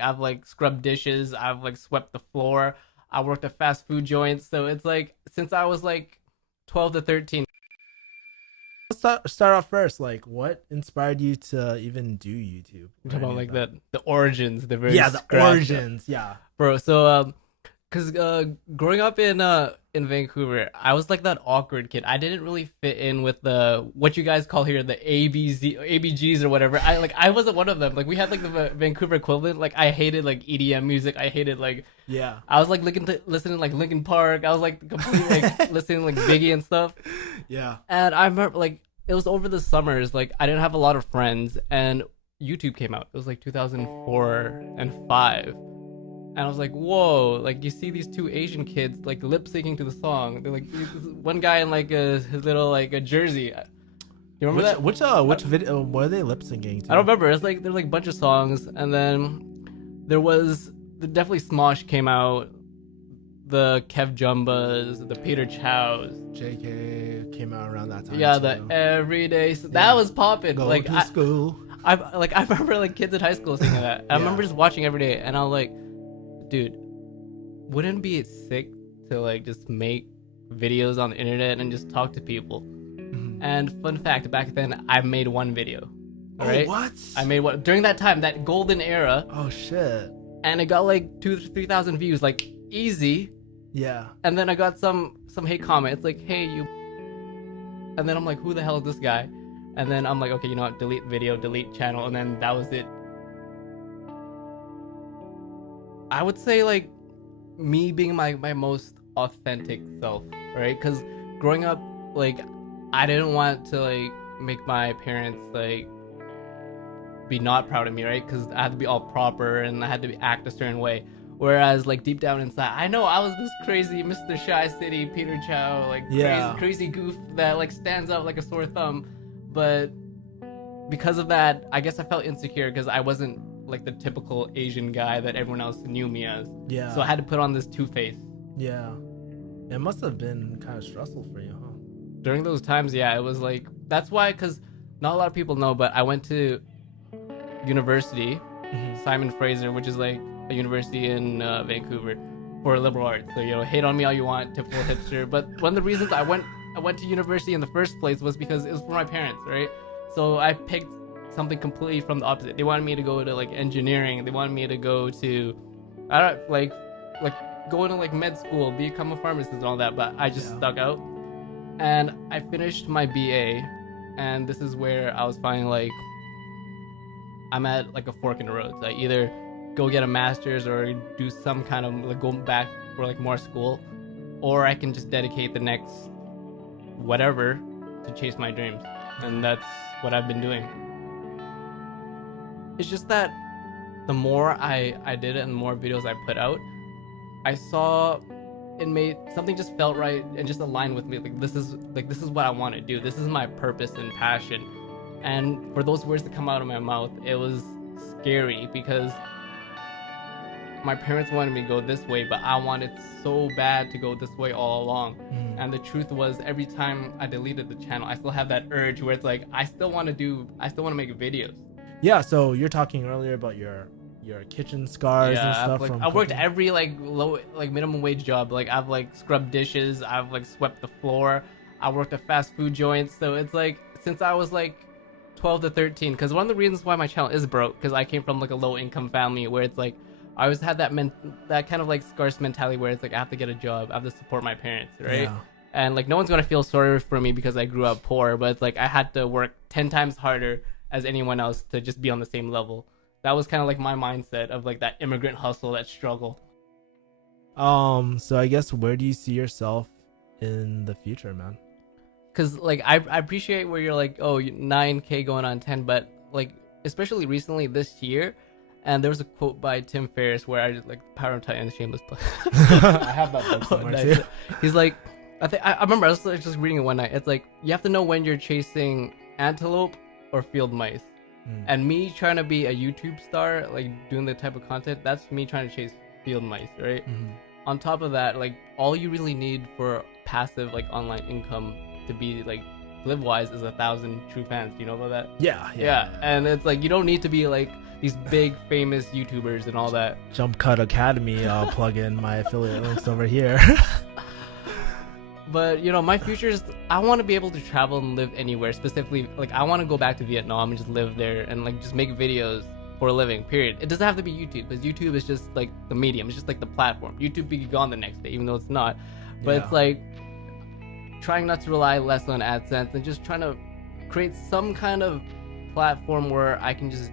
I've like scrubbed dishes, I've like swept the floor, I worked at fast food joints. So it's like since I was like 12 to 13. Let's start off first. Like, what inspired you to even do YouTube I'm or talking any about of like that? the origins, the very Yeah, the scratch stuff. origins. Yeah. Bro. So because growing up in Vancouver, I was like that awkward kid. I didn't really fit in with the what you guys call here the ABGs or whatever. I wasn't one of them. Like we had like the Vancouver equivalent. Like I hated like EDM music. I hated like Yeah. I was like listening like Linkin Park. I was like completely like listening like Biggie and stuff. Yeah. And I remember like it was over the summers. Like I didn't have a lot of friends, and YouTube came out. It was like 2004 and 5. And I was like, whoa, like you see these two Asian kids like lip syncing to the song. They're like one guy in like his little like a jersey. You remember that? Which video were they lip syncing to? I don't remember. It's like there's like a bunch of songs, and then there was definitely Smosh came out, the Kev Jumbas, the Peter Chows. JK came out around that time. Yeah, too. the everyday that was popping. Go Like to school. I remember like kids in high school singing that. I remember just watching every day, and I was like, dude, wouldn't it be sick to like just make videos on the internet and just talk to people? Mhm. And fun fact, back then I made one video. All right? What? I made one during that time, that golden era, Oh shit. and it got like 2,000-3,000 views, like easy. Yeah. And then I got some hate comment. It's like, hey you. And then I'm like, who the hell is this guy? And then I'm like, okay, you know what? Delete video, delete channel, and then that was it. I would say like me being my most authentic self, right? Because growing up, like I didn't want to like make my parents like be not proud of me, right? Because I had to be all proper and I had to act a certain way. Whereas like deep down inside, I know I was this crazy Mr. Shy City Peter Chow, like Yeah. crazy goof that like stands out like a sore thumb. But because of that, I guess I felt insecure because I wasn't like the typical Asian guy that everyone else knew me as. Yeah. So I had to put on this two-face. Yeah. It must have been kind of stressful for you, huh? During those times, yeah, it was like that's why, because not a lot of people know, but I went to university, Simon Fraser, which is like a university in Vancouver for liberal arts. So hate on me all you want, typical hipster. But one of the reasons I went to university in the first place was because it was for my parents, right? So I picked something completely from the opposite. They wanted me to go to like engineering. They wanted me to go to, I don't like go into like med school, become a pharmacist and all that. But I just stuck out, and I finished my BA, and this is where I was finding like I'm at like a fork in the road. So I either go get a master's or do some kind of like go back for like more school, or I can just dedicate the next whatever to chase my dreams, and that's what I've been doing. It's just that the more I did it and the more videos I put out, I saw it made something just felt right and just aligned with me. Like this is what I want to do. This is my purpose and passion. And for those words to come out of my mouth, it was scary because my parents wanted me to go this way, but I wanted so bad to go this way all along. And the truth was, every time I deleted the channel, I still have that urge where it's like I still want to make videos. Yeah, so you're talking earlier about your kitchen scars and stuff. I've worked every like low like minimum wage job. Like I've like scrubbed dishes, I've like swept the floor, I worked at fast food joints. So it's like since I was like 12 to 13, because one of the reasons why my channel is broke, because I came from like a low income family where it's like I always had that kind of like scarce mentality where it's like I have to get a job, I have to support my parents, right? Yeah. And like no one's gonna feel sorry for me because I grew up poor, but it's like I had to work 10 times harder as anyone else to just be on the same level. That was kind of like my mindset of like that immigrant hustle, that struggle. So I guess where do you see yourself in the future, man? Because like I appreciate where you're like, oh, 9K going on 10, but like especially recently this year, and there was a quote by Tim Ferriss where I just like Power of Titan, shameless plug. I have that book somewhere Nice. too. He's like, I remember I was just reading it one night. It's like you have to know when you're chasing antelope or field mice. And me trying to be a YouTube star, like doing the type of content, that's me trying to chase field mice, right? On top of that, like all you really need for passive like online income to be like live wise is 1,000 true fans. Do you know about that? Yeah. And it's like you don't need to be like these big famous YouTubers and all that. Jump Cut Academy. I'll plug in my affiliate links over here. But you know, my future is I want to be able to travel and live anywhere. Specifically, like I want to go back to Vietnam and just live there and like just make videos for a living. Period. It doesn't have to be YouTube, because YouTube is just like the medium. It's just like the platform. YouTube be gone the next day, even though it's not. But it's like trying not to rely less on AdSense and just trying to create some kind of platform where I can just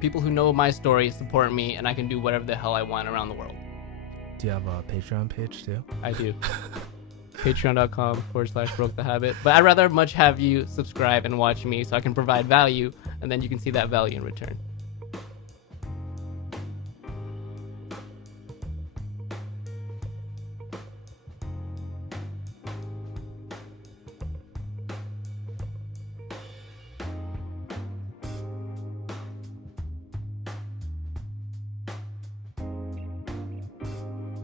people who know my story support me, and I can do whatever the hell I want around the world. Do you have a Patreon page too? I do. Patreon.com/brokethehabit. But I'd rather much have you subscribe and watch me so I can provide value, and then you can see that value in return.